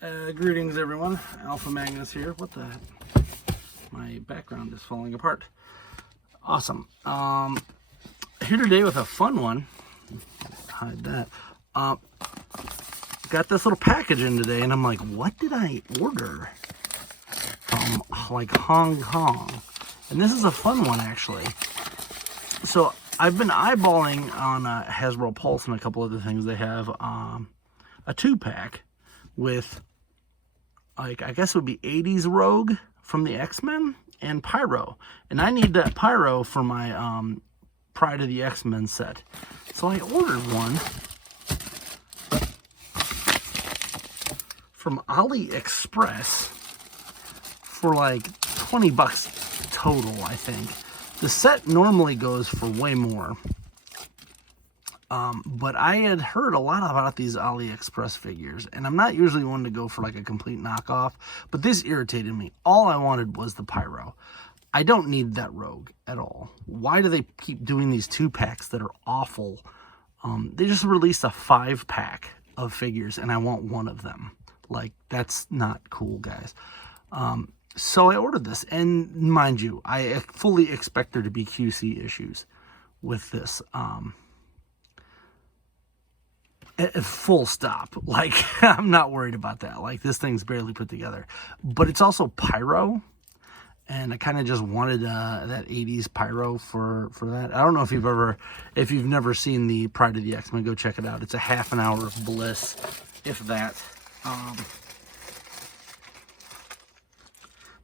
Greetings everyone, Alpha Magnus here. What the heck? My background is falling apart. Awesome. Here today with a fun one. Hide that. Got this little package in today and I'm like, what did I order from like Hong Kong? And this is a fun one actually. So I've been eyeballing on Hasbro Pulse and a couple other things. They have a 2-pack with, like, I guess it would be 80s Rogue from the X-Men and Pyro. And I need that Pyro for my Pride of the X-Men set. So I ordered one from AliExpress for like 20 bucks total, I think. The set normally goes for way more. But I had heard a lot about these AliExpress figures, and I'm not usually one to go for like a complete knockoff, but this irritated me. All I wanted was the Pyro. I don't need that Rogue at all. Why do they keep doing these 2-packs that are awful? They just released a 5-pack of figures, and I want one of them. Like, that's not cool, guys. So I ordered this, and mind you, I fully expect there to be QC issues with this. Full stop. Like, I'm not worried about that. Like, this thing's barely put together. But it's also Pyro, and I kind of just wanted that 80s Pyro for that. I don't know if you've never seen the Pride of the X-Men, go check it out. It's a half an hour of bliss, if that.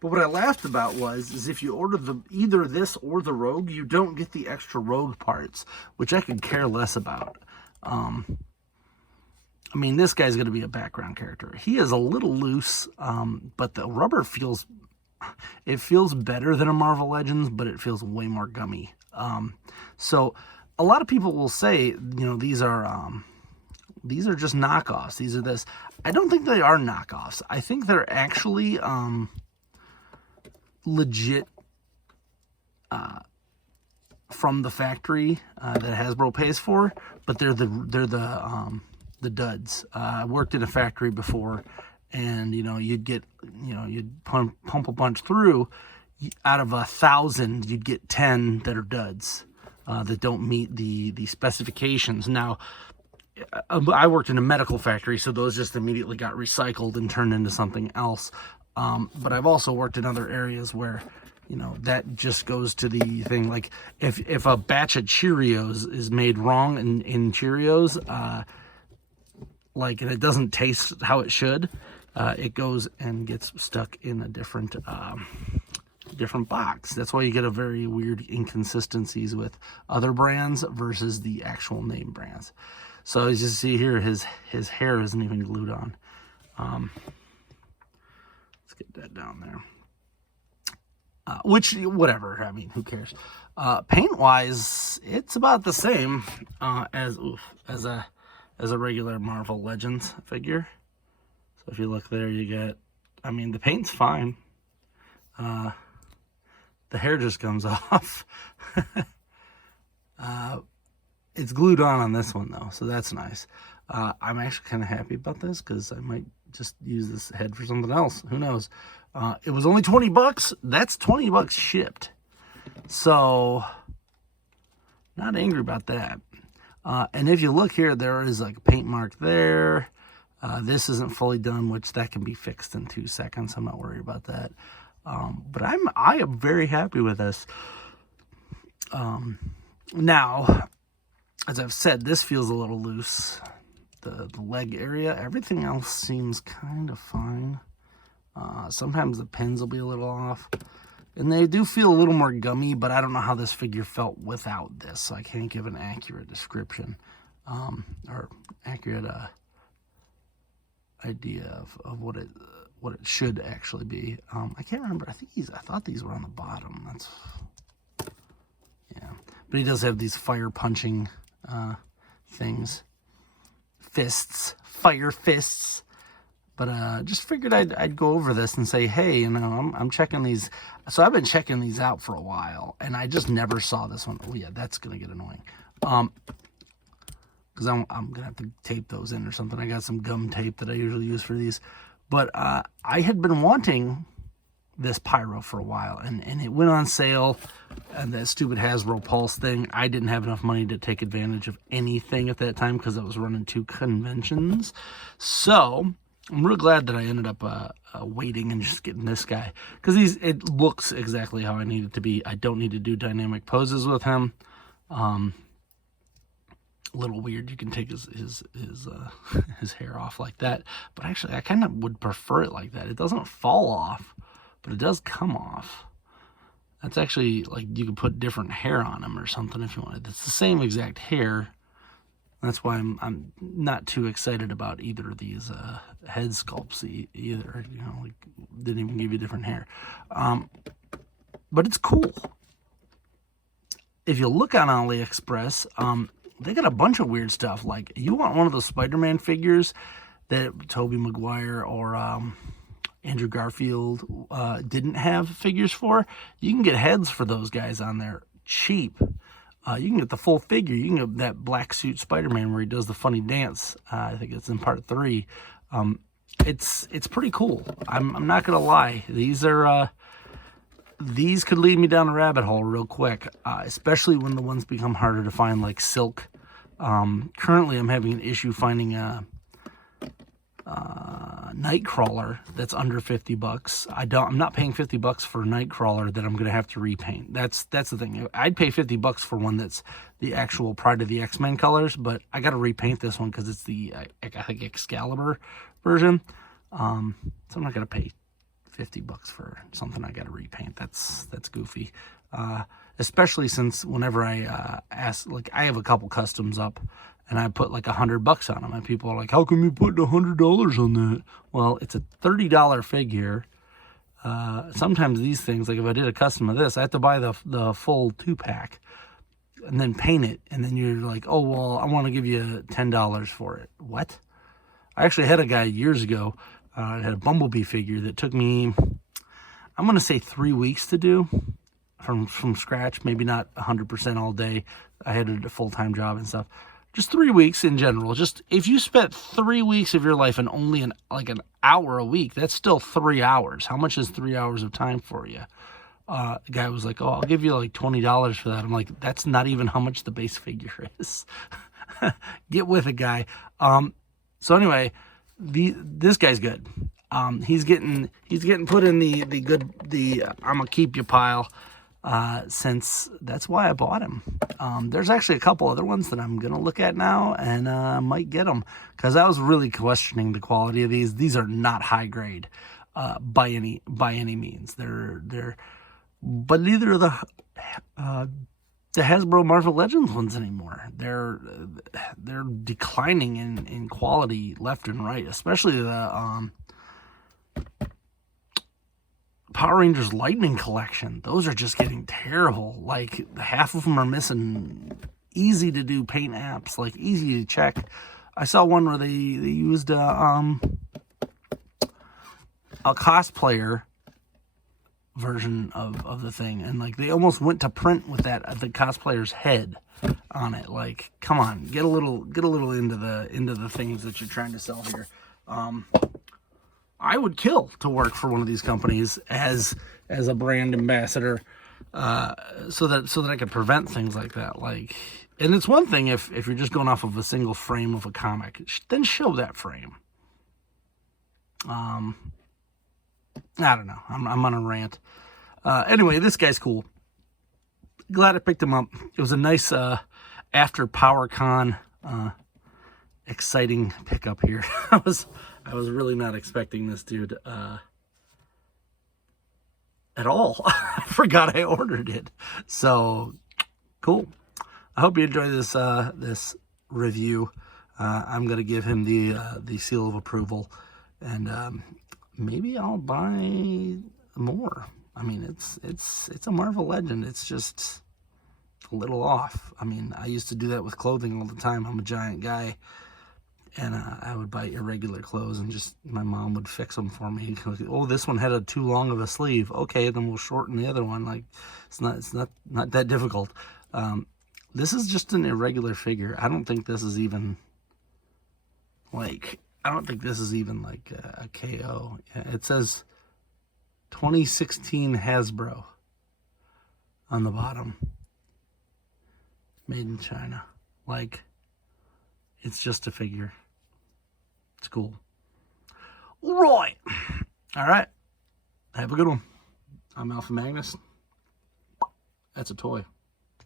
But what I laughed about is if you order either this or the Rogue, you don't get the extra Rogue parts, which I could care less about. I mean, this guy's going to be a background character. He is a little loose, but the rubber feels better than a Marvel Legends, but it feels way more gummy. So a lot of people will say, you know, these are just knockoffs. These are this. I don't think they are knockoffs. I think they're actually legit from the factory that Hasbro pays for, but they're the duds. I worked in a factory before, and you'd pump a bunch through. Out of 1,000, you'd get 10 that are duds that don't meet the specifications. Now, I worked in a medical factory, so those just immediately got recycled and turned into something else. But I've also worked in other areas where that just goes to the thing. Like if a batch of Cheerios is made wrong in Cheerios, and it doesn't taste how it should, it goes and gets stuck in a different box. That's why you get a very weird inconsistencies with other brands versus the actual name brands. So as you see here, his hair isn't even glued on. Let's get that down there. Which, whatever, I mean, who cares? Paint-wise, it's about the same as a regular Marvel Legends figure. So if you look there, you get, I mean, the paint's fine. The hair just comes off. It's glued on this one, though, so that's nice. I'm actually kind of happy about this because I might just use this head for something else. Who knows? It was only 20 bucks. That's 20 bucks shipped. So, not angry about that. And if you look here, there is like a paint mark there. This isn't fully done, which that can be fixed in 2 seconds. I'm not worried about that. But I am very happy with this. Now, as I've said, this feels a little loose. The leg area, everything else seems kind of fine. Sometimes the pins will be a little off. And they do feel a little more gummy, but I don't know how this figure felt without this. So I can't give an accurate description or accurate idea of what it should actually be. I can't remember. I thought these were on the bottom. Yeah. But he does have these fire punching things. Fire fists. But just figured I'd go over this and say, hey, I'm checking these. So I've been checking these out for a while, and I just never saw this one. Oh yeah, that's gonna get annoying. Because I'm gonna have to tape those in or something. I got some gum tape that I usually use for these. But I had been wanting this Pyro for a while, and it went on sale, and that stupid Hasbro Pulse thing. I didn't have enough money to take advantage of anything at that time because I was running 2 conventions. So I'm real glad that I ended up waiting and just getting this guy, because it looks exactly how I need it to be. I don't need to do dynamic poses with him. A little weird. You can take his hair off like that, but actually I kind of would prefer it like that. It doesn't fall off, but it does come off. That's actually, like, you could put different hair on him or something if you wanted. It's the same exact hair. That's why I'm not too excited about either of these head sculpts either. You know, like, didn't even give you different hair. But it's cool. If you look on AliExpress, they got a bunch of weird stuff. Like, you want one of those Spider-Man figures that Tobey Maguire or Andrew Garfield didn't have figures for, you can get heads for those guys on there cheap. You can get the full figure. You can get that black suit Spider-Man where he does the funny dance. I think it's in part 3. It's pretty cool. I'm not gonna lie. These could lead me down a rabbit hole real quick, especially when the ones become harder to find, like Silk. Currently, I'm having an issue finding a Nightcrawler that's under $50. I'm not paying $50 for a Nightcrawler that I'm gonna have to repaint. That's the thing. I'd pay $50 for one that's the actual Pride of the X-Men colors, but I got to repaint this one because it's the I think Excalibur version. So I'm not gonna pay $50 for something I got to repaint. That's goofy. Especially since whenever I ask, like, I have a couple customs up, and I put like $100 on them, and people are like, "How come you put $100 on that?" Well, it's a $30 figure. Sometimes these things, like if I did a custom of this, I have to buy the full 2-pack and then paint it, and then you're like, "Oh well, I want to give you $10 for it." What? I actually had a guy years ago. I had a Bumblebee figure that took me, I'm going to say 3 weeks to do from scratch. Maybe not 100% all day. I had a full-time job and stuff. Just 3 weeks in general. Just if you spent 3 weeks of your life and only an hour a week, that's still 3 hours. How much is 3 hours of time for you? The guy was like, "Oh, I'll give you like $20 for that." I'm like, that's not even how much the base figure is. Get with it, guy. So anyway, this guy's good. He's getting put in the I'm gonna keep you pile, since that's why I bought him. There's actually a couple other ones that I'm gonna look at now, and might get them, because I was really questioning the quality of these. These are not high grade by any means. They're but neither are the Hasbro Marvel Legends ones anymore. They're declining in quality left and right, especially the Power Rangers Lightning Collection. Those are just getting terrible. Like, half of them are missing easy to do paint apps, like easy to check. I saw one where they used a cosplayer version of the thing, and like they almost went to print with the cosplayer's head on it. Like, come on, get a little into the things that you're trying to sell here. I would kill to work for one of these companies as a brand ambassador, so that I could prevent things like that. Like, and it's one thing if you're just going off of a single frame of a comic, then show that frame. I don't know. I'm on a rant. Anyway, this guy's cool. Glad I picked him up. It was a nice after PowerCon exciting pickup here. I was really not expecting this dude at all. I forgot I ordered it. So cool. I hope you enjoy this review. I'm gonna give him the seal of approval, and maybe I'll buy more. I mean, it's a Marvel Legend. It's just a little off. I mean, I used to do that with clothing all the time. I'm a giant guy, and I would buy irregular clothes, and just my mom would fix them for me. Oh, this one had too long of a sleeve. Okay, then we'll shorten the other one. Like, it's not that difficult. This is just an irregular figure. I don't think this is even, like, I don't think this is even like a KO. It says 2016 Hasbro on the bottom. Made in China. Like, it's just a figure. It's cool. Right. All right. Have a good one. I'm Alpha Magnus. That's a toy.